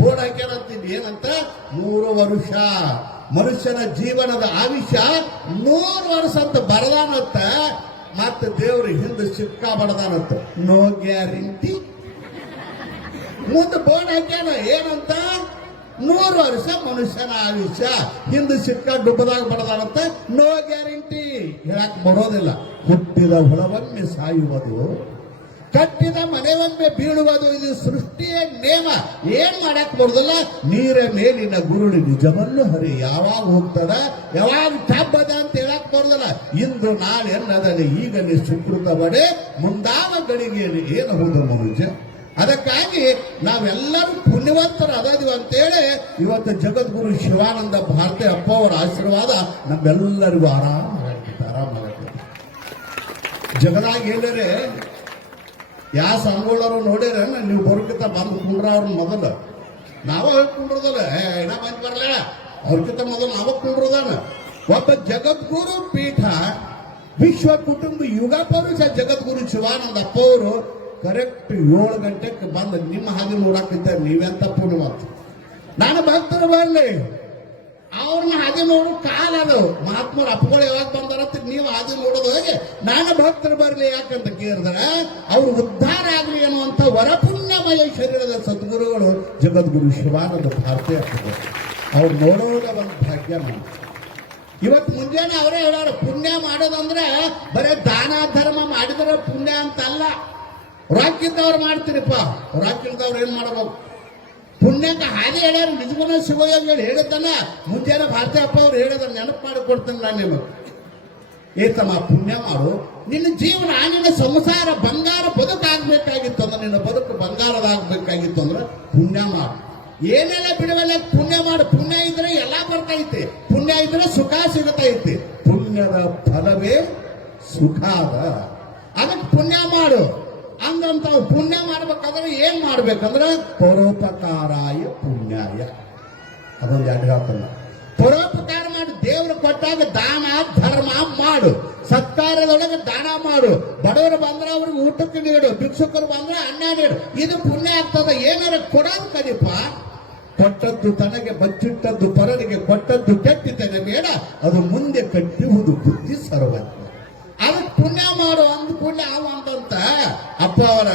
ಬೋರ್ಡ್ ಹಾಕ್ಯಾರಂತಿದ್ ಏನಂತ? ನೂರು ವರ್ಷ. ಮನುಷ್ಯನ ಜೀವನದ ಆಯುಷ್ಯ ನೂರು ವರ್ಷ ಅಂತ ಬರದಾನತ್ತ ಮತ್ತೆ ದೇವ್ರ ಹಿಂದೆ ಸಿಕ್ಕಾ ಬಡದಾನತ್ತ ನೋ ಗ್ಯಾರಂಟಿ. ಮುಂದೆ ಬೋರ್ಡ್ ಹಾಕ್ಯಾನ, ಏನಂತ? ನೂರು ವರ್ಷ ಮನುಷ್ಯನ ಆಯುಷ್ಯ. ಹಿಂದೆ ಸಿಕ್ಕ ಡುಬ್ಬದಾಗ ಬಡದಾನಂತ ನೋ ಗ್ಯಾರಂಟಿ. ಹೇಳಕ್ ಬರೋದಿಲ್ಲ. ಹುಟ್ಟಿದ ಹುಳವನ್ನೇ ಸಾಯುವುದು. ಕಟ್ಟಿದ ಮನೆಯೊಮ್ಮೆ ಬೀಳುವುದು ಇದು ಸೃಷ್ಟಿಯ ನೇಮ. ಏನ್ ಮಾಡಕ್ ಬರುದಲ್ಲ? ನೀರ ಮೇಲಿನ ಗುರುಳಿ ನಿಜವನ್ನು ಹರಿ. ಯಾವಾಗ ಹೋಗ್ತದ? ಯಾವಾಗ ಟಬ್ಬದ ಅಂತ ಹೇಳಕ್ ಬರುದಲ್ಲ. ಇಂದು ನಾಳೆ ಅನ್ನದಲ್ಲಿ ಈಗ ನೀ ಸುಕೃತ ಬಡೆ. ಮುಂದಾವ ಗಳಿಗೆ ಏನು ಹೋದ ಮನುಜ ಅದಕ್ಕಾಗಿ ನಾವೆಲ್ಲರೂ ಪುಣ್ಯವಂತರು ಅದೀವಿ ಅಂತೇಳಿ ಇವತ್ತು ಜಗದ್ಗುರು ಶಿವಾನಂದ ಭಾರತಿ ಅಪ್ಪ ಅವರ ಆಶೀರ್ವಾದ ನಮ್ಮೆಲ್ಲರಿಗೂ ಆರಾಮಾಗಿ ಆರಾಮ ಜಗದಾಗ ಏನರೆ ಯಾ ಸ್ವಾಮಿಗಳವ್ರು ನೋಡಿರ ನೀವು ಬರೋಕ್ಕಿಂತ ಬಂದು ಕುಂಡ್ರ ಅವ್ರ ಮೊದಲು. ನಾವ ಹೋಗಿ ಕುಂಡ್ರದಲ್ಲ? ಏನ ಬಂದ್ ಬರಲ್ಲ ಅವ್ರಕ್ಕಿಂತ ಮೊದಲು ನಾವ ಕುಂಡ್ರದಾನ. ಒಬ್ಬ ಜಗದ್ಗುರು ಪೀಠ, ವಿಶ್ವ ಕುಟುಂಬ ಯುಗ ಪೌರುಷ ಜಗದ್ಗುರು ಶಿವಾನಂದ ಅಪ್ಪ ಅವರು ಕರೆಕ್ಟ್ ಏಳು ಗಂಟೆಗೆ ಬಂದು ನಿಮ್ಮ ಹಾಗೆ ನೋಡಾಕಿದ್ದಾರೆ ನೀವೆಂತ ಪುಣ್ಯವಂತ? ನಾನು ಭಕ್ತರು ಬರಲಿ. ಅವ್ರನ್ನ ಹಾಗೆ ನೋಡು, ಕಾಲ ಅದು. ಮಹಾತ್ಮರು ಅಪ್ಪಗಳು ಯಾವಾಗ ಬಂದಾರಂತ ನೀವು ಹಾಗೆ ನೋಡೋದು ಹೇಗೆ? ನಾನು ಭಕ್ತರು ಬರಲಿ ಯಾಕಂತ ಕೇಳಿದ್ರೆ, ಅವ್ರು ಉದ್ಧಾರ ಆಗಲಿ ಅನ್ನುವಂಥ ವರಪುಣ್ಯಮಯ ಶರೀರದ ಸದ್ಗುರುಗಳು ಜಗದ್ಗುರು ಶಿವಾನಂದ ಭಾರತೀಯ ಅವ್ರು ನೋಡೋದ ಒಂದು ಭಾಗ್ಯ ಇವತ್ತು ಮುಂಜಾನೆ ಅವರೇ ಹೇಳೋರು, ಪುಣ್ಯ ಮಾಡೋದಂದ್ರೆ ಬರೇ ದಾನ, ಧರ್ಮ ಮಾಡಿದ್ರೆ ಪುಣ್ಯ ಅಂತ ಅಲ್ಲ ರೊಕ್ಕಿದ್ದವ್ರು ಮಾಡ್ತೀರಿಪ್ಪ. ರೊಕ್ಕಿದ್ದವ್ರು ಏನು ಮಾಡಬೇಕು? ಪುಣ್ಯಕ್ಕೆ ಹಾನಿ ಹೇಳ್ಯಾರ. ನಿಜಮನ ಶಿವಯೋಗಿಗಳು ಹೇಳಿ ಹೇಳಿದ್ದಲ್ಲ ಮುಂಜಾನೆ ಭಾರತೀಯ ಅಪ್ಪ ಅವ್ರು ಹೇಳಿದ ನೆನಪು ಮಾಡಿಕೊಡ್ತೇನೆ ನಾನು ನಿಮಗೆ. ಏತಮ್ಮ, ಪುಣ್ಯ ಮಾಡು. ನಿನ್ನ ಜೀವನ ನಿನ್ನ ಸಂಸಾರ, ಬಂಗಾರ, ಬದುಕಾಗ್ಬೇಕಾಗಿತ್ತು ಅಂದ್ರೆ, ನಿನ್ನ ಬದುಕು ಬಂಗಾರದಾಗಬೇಕಾಗಿತ್ತು ಅಂದ್ರೆ ಪುಣ್ಯ ಮಾಡು. ಏನೆಲ್ಲ ಬಿಡುವಲ್ಲ ಪುಣ್ಯ ಮಾಡು. ಪುಣ್ಯ ಇದ್ರೆ ಎಲ್ಲ ಬರ್ತೈತಿ. ಪುಣ್ಯ ಇದ್ರೆ ಸುಖ ಸಿಗತೈತಿ. ಪುಣ್ಯದ ಫಲವೇ ಸುಖ ಅದ ಅದಕ್ಕೆ ಪುಣ್ಯ ಮಾಡು. ಹಂಗಂತ ಪುಣ್ಯ ಮಾಡ್ಬೇಕಾದ್ರೆ ಏನ್ ಮಾಡ್ಬೇಕಂದ್ರೆ ಪರೋಪಕಾರಾಯ ಪುಣ್ಯಾಯ. ಅದೊಂದು ಎರಡು ಹೇಳ್ತಲ್ಲ ಪರೋಪಕಾರ ಮಾಡಿ, ದೇವರು ಕೊಟ್ಟಾಗ ದಾನ, ಧರ್ಮ ಮಾಡು. ಸತ್ಕಾರದೊಳಗೆ ದಾನ ಮಾಡು. ಬಡವರು ಬಂದ್ರೆ ಅವ್ರಿಗೆ ಊಟಕ್ಕೆ ನೀಡು, ಭಿಕ್ಷುಕರು ಬಂದ್ರೆ ಅನ್ನ ನೀಡು. ಇದು ಪುಣ್ಯ ಆಗ್ತದ. ಏನಾರ ಕೊಡೋದು ಕದೀಪ. ಕೊಟ್ಟದ್ದು ತನಗೆ ಬಚ್ಚಿಟ್ಟದ್ದು ಪರನಿಗೆ ಕೊಟ್ಟದ್ದು ಕೆಟ್ಟಿತನೆ ಬೇಡ. ಅದು ಮುಂದೆ ಕಟ್ಟುವುದು ಬುದ್ಧಿ ಸರ್ವಜ್ಞ. ಅದಕ್ಕೆ ಪುಣ್ಯ ಮಾಡು ಅಂದ ಪುಣ್ಯ ಅವ ಅಂತಂತ ಅಪ್ಪ ಅವರ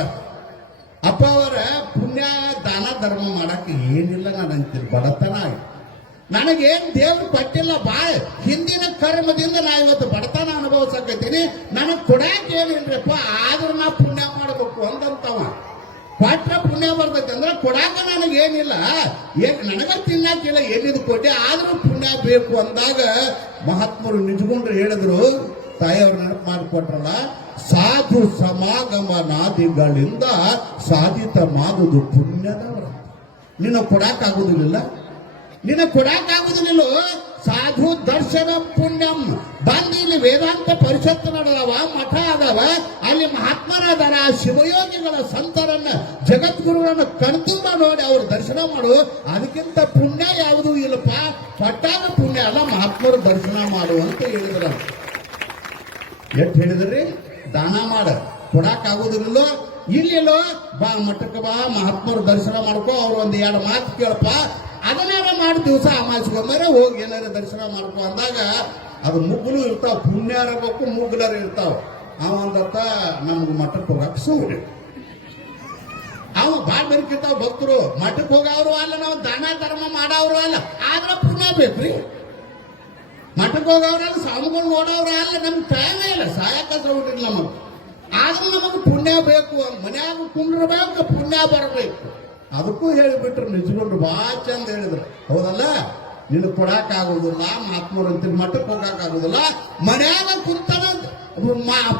ಅಪ್ಪ ಅವರ ಪುಣ್ಯ ದಾನ ಧರ್ಮ ಮಾಡಕ್ಕೆ ಏನಿಲ್ಲ ನಾನು ಅಂತೀನಿ, ಬಡತನ ನನಗೇನು ದೇವ್ರು ಕೊಟ್ಟಿಲ್ಲ ಬಾಳ ಹಿಂದಿನ ಕರ್ಮದಿಂದ ನಾ ಇವತ್ತು ಬಡತನ ಅನುಭವಿಸಕತ್ತೀನಿ. ನನಗೆ ಕೊಡಾಕ ಏನಿಲ್ರಿಪ್ಪ ಆದ್ರೂ ನಾ ಪುಣ್ಯ ಮಾಡಬೇಕು ಅಂದಂತವ. ಪಟ್ಟ ಪುಣ್ಯ ಬರ್ತೈತೆ ಅಂದ್ರೆ ಕೊಡಾಕ ನನಗೇನಿಲ್ಲ. ಏನ್ ನನಗ ತಿನ್ನಕ್ಕಿಲ್ಲ ಏನಿದು ಕೊಟ್ಟೆ, ಆದರೂ ಪುಣ್ಯ ಬೇಕು ಅಂದಾಗ ಮಹಾತ್ಮರು ನಿಜಗೊಂಡ್ರು ಹೇಳಿದ್ರು ತಾಯಿಯವ್ರ ನೆನಪು ಮಾಡಿಕೊಟ್ರಲ್ಲ ಸಾಧು ಸಮಾಗಮನಾದಿಗಳಿಂದ ಸಾಧಿತ ಮಾಡುವುದು ಪುಣ್ಯದವರ. ನಿನ್ನ ಕೊಡಾಕಾಗುದಿಲ್ಲ ನಿನ್ನ ಕೊಡಾಕಾಗುದಿಲ್ಲ ಸಾಧು ದರ್ಶನ ಪುಣ್ಯಂ. ಬಂದು ಇಲ್ಲಿ ವೇದಾಂತ ಪರಿಷತ್ ನಡೆದವ, ಮಠ ಅದಾವ ಅಲ್ಲಿ ಮಹಾತ್ಮರಾದರ ಶಿವಯೋಗಿಗಳ ಸಂತರನ್ನ, ಜಗದ್ಗುರುಗಳನ್ನ ಕಣ್ತುಂಬ ನೋಡಿ ಅವ್ರ ದರ್ಶನ ಮಾಡು. ಅದಕ್ಕಿಂತ ಪುಣ್ಯ ಯಾವುದೂ ಇಲ್ಲಪ್ಪ? ಪಟ್ಟಾದ ಪುಣ್ಯ ಅಲ್ಲ, ಮಹಾತ್ಮರು ದರ್ಶನ ಮಾಡು ಅಂತ ಹೇಳಿದ್ರ. ಎಷ್ಟ್ ಹೇಳಿದ್ರಿ? ದಾನ ಮಾಡ. ಕೊಡಕ್ ಆಗೋದಿಲ್ಲ ಇಲ್ಲಿಲ್ಲೋ? ಬಾ, ಮಠಕ್ಕೆ ಬಾ, ಮಹಾತ್ಮರು ದರ್ಶನ ಮಾಡ್ಕೋ, ಅವ್ರು ಒಂದ್ ಎರಡು ಮಾತು ಕೇಳಪ್ಪ. ಅದನ್ನೇನ ಮಾಡಿ ದಿವಸ ಅಮಾಸಿಗೊಮ್ಮೆ ಹೋಗಿ ಏನಾರ ದರ್ಶನ ಮಾಡ್ಕೋ ಅಂದಾಗ ಅದು ಮುಗ್ಲು ಇರ್ತಾವ ಪುಣ್ಯ ಇರಬೇಕು ಮುಗ್ಲರ್ ಇರ್ತಾವ. ಅವ ಅಂದತ್ತ, ನಮ್ಗೆ ಮಠಕ್ಕೆ ರಕ್ಷು ಅವ ಬಾಳ್ ಬೆರಕಿರ್ತಾವ ಭಕ್ತರು. ಮಠಕ್ಕೆ ಹೋಗವ್ರು ಅಲ್ಲ, ನಾವು ದಾನ ಧರ್ಮ ಮಾಡವ್ರು ಅಲ್ಲ. ಆದ್ರ ಪುಣ್ಯ ಬೇಕ್ರಿ. ಮಠಕ್ಕೆ ಹೋಗೋರಲ್ಲ ಸ್ವಾಮಿಗಳು ನೋಡವ್ರ ಅಲ್ಲ ನಮ್ಗೆ ಟೈಮೇ ಇಲ್ಲ. ಸಾಯಕ ಹುಟ್ಟಿಲ್ಲ ನಮಗೆ. ಆದ್ರೂ ನಮಗೆ ಪುಣ್ಯ ಬೇಕು ಮನ್ಯಾಗ ಕುಂಡ್ರಬೇಕು ಪುಣ್ಯ ಬರಬೇಕು. ಅದಕ್ಕೂ ಹೇಳಿಬಿಟ್ರು, ನಿಜಗೊಂಡು ಭಾಳ ಚಂದ ಹೇಳಿದ್ರು. ಹೌದಲ್ಲ? ನಿನ್ನ ಕೊಡಕ್ಕಾಗೋದಿಲ್ಲ ಆಗುದಿಲ್ಲ ಮಹಾತ್ಮರಂತ ಮಠಕ್ಕೆ ಹೋಗಕ್ಕಾಗೋದಿಲ್ಲ ಮನ್ಯಾಗ ಕುಂತಾನ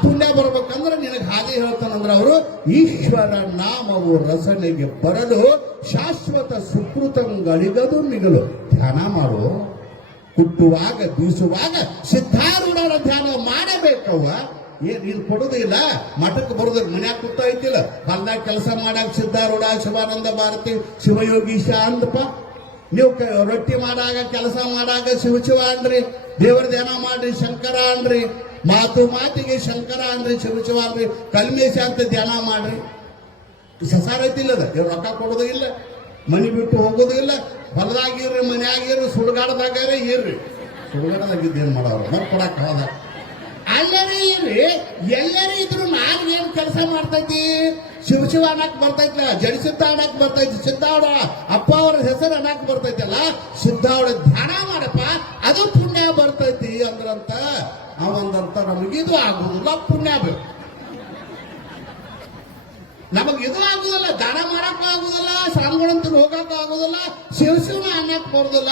ಪುಣ್ಯ ಬರ್ಬೇಕಂದ್ರೆ ನಿನಗೆ ಹಾದಿ ಹೇಳ್ತಾನಂದ್ರೆ ಅವರು, ಈಶ್ವರ ನಾಮವು ರಸನೆಗೆ ಬರಲು ಶಾಶ್ವತ ಸುಕೃತಗಳಿಗದು ಮಿಗಲು. ಧ್ಯಾನ ಮಾಡು. ಕುಟ್ಟುವಾಗ ಬೀಸುವಾಗ ಸಿದ್ಧಾರೂಢರ ಧ್ಯಾನ ಮಾಡಬೇಕವ್ವ. ಏನ್ ಇದು ಕೊಡುದಿಲ್ಲ ಮಠಕ್ಕೆ ಬರುದಿಲ್ಲ ಮನ್ಯಾಗ ಕೂತ ಐತಿಲ್ಲ ಹೊಲ್ದಾಗ ಕೆಲಸ ಮಾಡಾಕ ಸಿದ್ಧಾರೂಢ, ಶಿವಾನಂದ ಭಾರತಿ, ಶಿವಯೋಗೀಶ ಅಂದಪ್ಪ ನೀವು ರೊಟ್ಟಿ ಮಾಡಾಗ, ಕೆಲಸ ಮಾಡಾಗ ಶಿವ ಶಿವ ಅನ್ರಿ ದೇವರ ಧ್ಯಾನ ಮಾಡ್ರಿ, ಶಂಕರ ಅನ್ರಿ ಮಾತು ಮಾತಿಗೆ ಶಂಕರ ಅನ್ರಿ ಶಿವ ಶಿವ ಅನ್ರಿ ಕಲ್ಮೇಶ ಅಂತ ಧ್ಯಾನ ಮಾಡ್ರಿ. ಸಸಾರ ಐತಿಲ್ಲದ ರೊಕ್ಕ ಕೊಡೋದು ಇಲ್ಲ. ಮನಿ ಬಿಟ್ಟು ಹೋಗೋದಿಲ್ಲ ಹೊಲದಾಗಿರ್ರಿ, ಮನೆಯಾಗಿರ್ರಿ ಸುಡುಗಾಡದಾಗ ಇರ್ರಿ. ಸುಡುಗಾಡದಾಗ ಏನು ಮಾಡೋರು? ಮತ್ತೆ ಕೊಡಕ್ ಹೋದ. ಅಲ್ಲರೇ ಇರ್ರಿ, ಎಲ್ಲರೇ ಇದ್ರು ನಾನು ಏನ್ ಕೆಲಸ ಮಾಡ್ತೈತಿ? ಶಿವ ಶಿವ ಅನ್ನಕ್ ಜಡಿ ಜಡಿಸಿದ್ದ ಅನ್ನಕ್ ಬರ್ತೈತಿ ಸಿದ್ಧಾವಡ ಅಪ್ಪ ಅವರ ಹೆಸರು ಅನ್ನಕ್ ಬರ್ತೈತಲ್ಲ ಸಿದ್ಧಾವಡ ಧ್ಯಾನ ಮಾಡಪ್ಪ, ಅದು ಪುಣ್ಯ ಬರ್ತೈತಿ ಅಂದ್ರಂತ, ಅವಂದಂತ ನಮಗಿದು ಆಗುದಿಲ್ಲ ಪುಣ್ಯ ಬೇಕು. ನಮಗ್ ಇದು ಆಗುದಿಲ್ಲ, ದಾನ ಮಾಡಕ್ ಆಗುದಲ್ಲ ಸ್ವಾಮಿಗಳಂತ ಹೋಗಕ್ ಆಗುದಿಲ್ಲ, ಶಿವ ಅನ್ನಕ್ ಬರುದಿಲ್ಲ.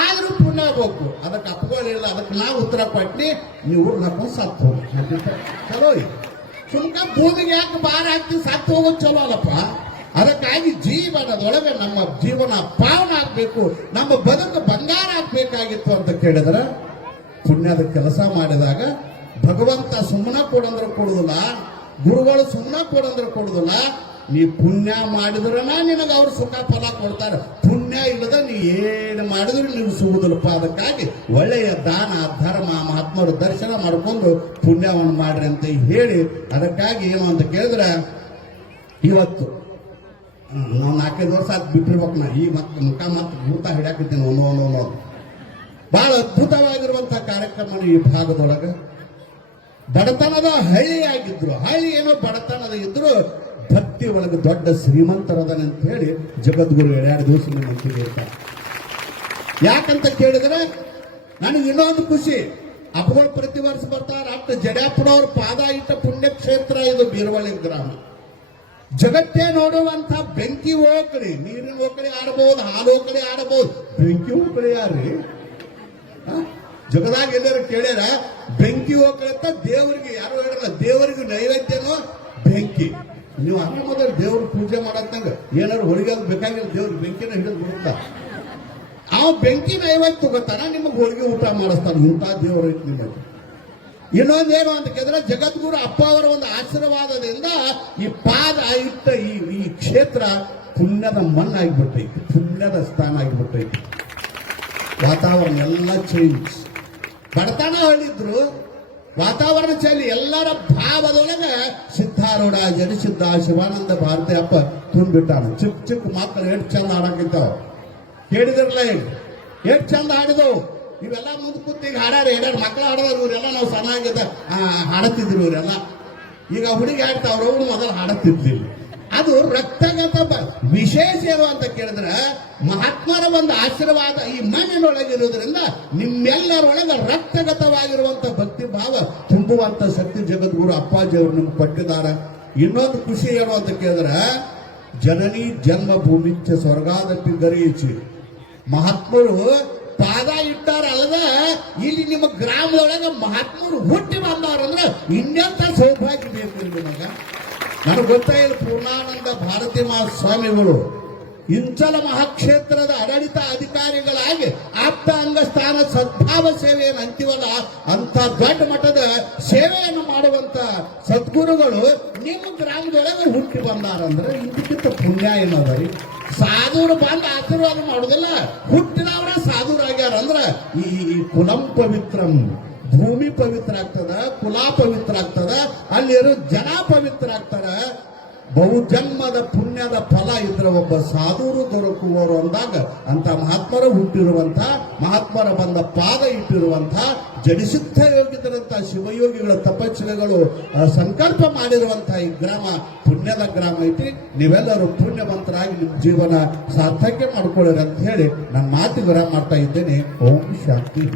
ಆದ್ರೂ ಪುಣ್ಯ ಆಗ್ಬೇಕು. ಅದಕ್ಕೆ ಅಪ್ಪಗಳಿಲ್ಲ ಅದಕ್ಕೆ ನಾವು ಉತ್ತರ ಕೊಟ್ಟಿ ನೀವು ನಕ್ಕೊಂಡು ಸತ್ತು ಹೋಗಿ ಚಲೋ. ಸುಮ್ಕ ಭೂಮಿಗೆ ಯಾಕೆ ಬಾರ ಹಾಕಿ ಸತ್ತು ಹೋಗೋದು ಚಲೋ ಅಲ್ಲಪ್ಪ. ಅದಕ್ಕಾಗಿ ಜೀವನದೊಳಗೆ ನಮ್ಮ ಜೀವನ ಪಾವನ ಆಗ್ಬೇಕು, ನಮ್ಮ ಬದುಕು ಬಂಗಾರ ಆಗ್ಬೇಕಾಗಿತ್ತು ಅಂತ ಕೇಳಿದ್ರೆ, ಪುಣ್ಯದ ಕೆಲಸ ಮಾಡಿದಾಗ ಭಗವಂತ ಸುಮ್ಮನೆ ಕೊಡಂದ್ರೆ ಕೊಡುದಿಲ್ಲ. ಗುರುಗಳು ಸುಮ್ಮನೆ ಕೊಡಂದ್ರೆ ಕೊಡುದಿಲ್ಲ. ನೀ ಪುಣ್ಯ ಮಾಡಿದ್ರನ ನಿನಗೆ ಅವ್ರು ಸುಖ ಫಲ ಕೊಡ್ತಾರೆ. ಪುಣ್ಯ ಇಲ್ಲದ ನೀ ಏನು ಮಾಡಿದ್ರು ನೀವು ಸಿಗುದಿಲ್ಲಪ್ಪ. ಅದಕ್ಕಾಗಿ ಒಳ್ಳೆಯ ದಾನ, ಧರ್ಮ, ಮಹಾತ್ಮರು ದರ್ಶನ ಮಾಡಿಕೊಂಡು ಪುಣ್ಯವನ್ನು ಮಾಡ್ರಿ ಅಂತ ಹೇಳಿ. ಅದಕ್ಕಾಗಿ ಏನು ಅಂತ ಕೇಳಿದ್ರೆ, ಇವತ್ತು ನಾವು ನಾಲ್ಕೈದು ವರ್ಷ ಅದು ಬಿಟ್ಟಿರ್ಬೇಕು ನಾ. ಈ ಮತ್ತೆ ಮುಖ ಮತ್ತೆ ಭೂತ ಹಿಡ್ಯಾಕಿದ್ದೀನಿ ಒಂದು ಒಂದು ಬಹಳ ಅದ್ಭುತವಾಗಿರುವಂತಹ ಕಾರ್ಯಕ್ರಮ ಈ ಭಾಗದೊಳಗೆ. ಬಡತನದ ಹಳಿಯಾಗಿದ್ರು ಹಳಿ ಏನೋ ಬಡತನದ ಇದ್ರು, ಭಕ್ತಿ ಒಳಗೆ ದೊಡ್ಡ ಶ್ರೀಮಂತರದನೆ ಅಂತ ಹೇಳಿ ಜಗದ್ಗುರು ಎರಡು ದಿವಸ ಯಾಕಂತ ಕೇಳಿದ್ರೆ, ನನಗೆ ಇನ್ನೊಂದು ಖುಷಿ. ಅಪಗಳು ಪ್ರತಿ ವರ್ಷ ಬರ್ತಾರೆ ಅಟ್ಟ ಜಡ್ಯಾಪುರವ್ರ ಪಾದ ಇಟ್ಟ ಪುಣ್ಯಕ್ಷೇತ್ರ ಇದು ಬೀರವಳ್ಳಿ ಗ್ರಾಮ. ಜಗತ್ತೇ ನೋಡುವಂತ ಬೆಂಕಿ ಓಕಳಿ ನೀರಿನ ಓಕಳಿ ಆಡಬಹುದು ಹಾಲು ಓಕಳಿ ಆಡಬಹುದು ಬೆಂಕಿ ಓಕಳಿ ಯಾರ್ರಿ? ಜಗದಾಗ ಎಲ್ಲರೂ ಕೇಳ್ಯಾರ, ಬೆಂಕಿ ಹೋಗ್ಕಳತ್ತ, ದೇವರಿಗೆ ಯಾರು ಹೇಳಲ್ಲ, ದೇವರಿಗೆ ನೈವೇದ್ಯನೋ ಬೆಂಕಿ. ನೀವು ಆರಾಮದ ದೇವ್ರ ಪೂಜೆ ಮಾಡತ್ತಂಗ ಏನಾರು ಹೋಳಿಗೆ ಬೇಕಾಗಿಲ್ಲ ದೇವ್ರ ಬೆಂಕಿನ ಹಿಡಿದು ಬಿಡುತ್ತ. ಆ ಬೆಂಕಿ ನೈವೇದ್ಯ ತಗೋತಾನ, ನಿಮಗೆ ಹೋಳಿಗೆ ಊಟ ಮಾಡಿಸ್ತಾನ, ಇಂಥ ದೇವರು ನಿಮಗೆ. ಇನ್ನೊಂದೇನು ಅಂತ ಕೇಳಿದ್ರೆ, ಜಗದ್ಗುರು ಅಪ್ಪ ಅವರ ಒಂದು ಆಶೀರ್ವಾದದಿಂದ ಈ ಪಾದ ಇಟ್ಟ ಈ ಈ ಕ್ಷೇತ್ರ ಪುಣ್ಯದ ಮಣ್ಣಾಗಿಬಿಟ್ಟೈತಿ ಪುಣ್ಯದ ಸ್ಥಾನ ಆಗಿಬಿಟ್ಟೈತಿ. ವಾತಾವರಣ ಎಲ್ಲ ಚೇಂಜ್ ಬಡತನ ಹೇಳಿದ್ರು, ವಾತಾವರಣ ಚೇಂಜ್ ಎಲ್ಲರ ಭಾವದೊಳಗೆ ಸಿದ್ಧಾರೂಢ ಜನಿಸಿದ್ದ ಶಿವಾನಂದ ಭಾರತಿ ಅಪ್ಪ ತುಂಬಿಟ್ಟಾನ. ಚಿಕ್ಕ ಚಿಕ್ಕ ಮಕ್ಕಳು ಎಷ್ಟು ಚಂದ ಆಡಕ್ಕಿದ್ದಾವ ಕೇಳಿದ್ರಲ್ಲ ಎಷ್ಟು ಚಂದ ಹಾಡಿದವು? ಇವೆಲ್ಲ ಮುಂದೆ ಕೂತ್ ಈಗ ಹಾಡ್ಯಾರ ಹೇಳ್ಯಾರ ಮಕ್ಕಳು ಹಾಡೋರು ಇವರೆಲ್ಲ ನಾವು ಸಣ್ಣಾಗಿದ್ದ ಹಾಡತ್ತಿದ್ರು ಇವರೆಲ್ಲ. ಈಗ ಹುಡುಗಿ ಹಾಡ್ತಾವ್ರ, ಅವ್ರು ಮೊದಲು ಹಾಡತ್ತಿರ್ಲಿಲ್ಲ. ಅದು ರಕ್ತಗತ ಬ- ವಿಶೇಷ ಏನು ಅಂತ ಕೇಳಿದ್ರೆ ಮಹಾತ್ಮರ ಒಂದು ಆಶೀರ್ವಾದ ಈ ಮಣ್ಣಿನೊಳಗಿರುವುದರಿಂದ ನಿಮ್ಮೆಲ್ಲರೊಳಗೆ ರಕ್ತಗತವಾಗಿರುವಂತ ಭಕ್ತಿ ಭಾವ ತುಂಬುವಂತ ಶಕ್ತಿ ಜಗದ್ಗುರು ಅಪ್ಪಾಜಿ ಅವರು ನಿಮ್ಗೆ ಕೊಟ್ಟಿದ್ದಾರೆ ಇನ್ನೊಂದು ಖುಷಿ ಏನು ಅಂತ ಕೇಳಿದ್ರೆ, ಜನನಿ ಜನ್ಮ ಜನ್ಮಭೂಮಿಚ್ಚ ಸ್ವರ್ಗಾದಪ್ಪಿ ಗರಿಯಿಸಿ ಮಹಾತ್ಮರು ಪಾದ ಇಟ್ಟಾರಲ್ಲದ, ಇಲ್ಲಿ ನಿಮ್ಮ ಗ್ರಾಮದೊಳಗೆ ಮಹಾತ್ಮರು ಹುಟ್ಟಿ ಬಂದವರಂದ್ರೆ ಇನ್ನೆಂತ ಸೌಭಾಗ್ಯ ಬೇಕು ನಿಮಗ? ನನಗೆ ಗೊತ್ತಾಗಿಲ್ಲ ಪೂರ್ಣಾನಂದ ಭಾರತಿ ಸ್ವಾಮಿಗಳು ಇಂಚಲ ಮಹಾಕ್ಷೇತ್ರದ ಆಡಳಿತ ಅಧಿಕಾರಿಗಳಾಗಿ ಆಪ್ತ ಅಂಗಸ್ಥಾನ ಸದ್ಭಾವ ಸೇವೆಯನ್ನು ಅಂತೀವಲ್ಲ ಅಂತ ದೊಡ್ಡ ಮಟ್ಟದ ಸೇವೆಯನ್ನು ಮಾಡುವಂತ ಸದ್ಗುರುಗಳು ನಿಮ್ಮ ಗ್ರಾಮದೊಳಗೆ ಹುಟ್ಟಿ ಬಂದಾರಂದ್ರೆ ಇದಕ್ಕಿಂತ ಪುಣ್ಯ ಏನದ ರೀ? ಸಾಧುರು ಬಂದು ಆಶೀರ್ವಾದ ಮಾಡುದಿಲ್ಲ ಹುಟ್ಟಿನವರ ಸಾಧುರಾಗ್ಯಾರ ಅಂದ್ರ ಈ ಕುಲಂ ಪವಿತ್ರಂ. ಭೂಮಿ ಪವಿತ್ರ ಆಗ್ತದ ಕುಲ ಪವಿತ್ರ ಆಗ್ತದ ಅಲ್ಲಿರೋ ಜನ ಪವಿತ್ರ ಆಗ್ತಾರ ಬಹುಜನ್ಮದ ಪುಣ್ಯದ ಫಲ ಇದ್ರ ಒಬ್ಬ ಸಾಧುರು ದೊರಕುವರು ಅಂದಾಗ ಅಂತ ಮಹಾತ್ಮರು ಹುಟ್ಟಿರುವಂತ ಮಹಾತ್ಮರ ಬಂದ ಪಾದ ಇಟ್ಟಿರುವಂತ ಜಡಿಸಿದ್ಧ ಯೋಗಿದರಂತ ಶಿವಯೋಗಿಗಳ ತಪಸ್ಸುಗಳು ಆ, ಸಂಕಲ್ಪ ಮಾಡಿರುವಂತಹ ಈ ಗ್ರಾಮ ಪುಣ್ಯದ ಗ್ರಾಮ ಐತಿ. ನೀವೆಲ್ಲರೂ ಪುಣ್ಯವಂತರಾಗಿ ನಿಮ್ಮ ಜೀವನ ಸಾರ್ಥಕ್ಯ ಮಾಡ್ಕೊಳ್ಳಿರಿ ಅಂತ ಹೇಳಿ ನನ್ನ ಮಾತು ವಿರಾಮ ಮಾಡ್ತಾ ಇದ್ದೇನೆ. ಓಂ ಶಾಂತಿ.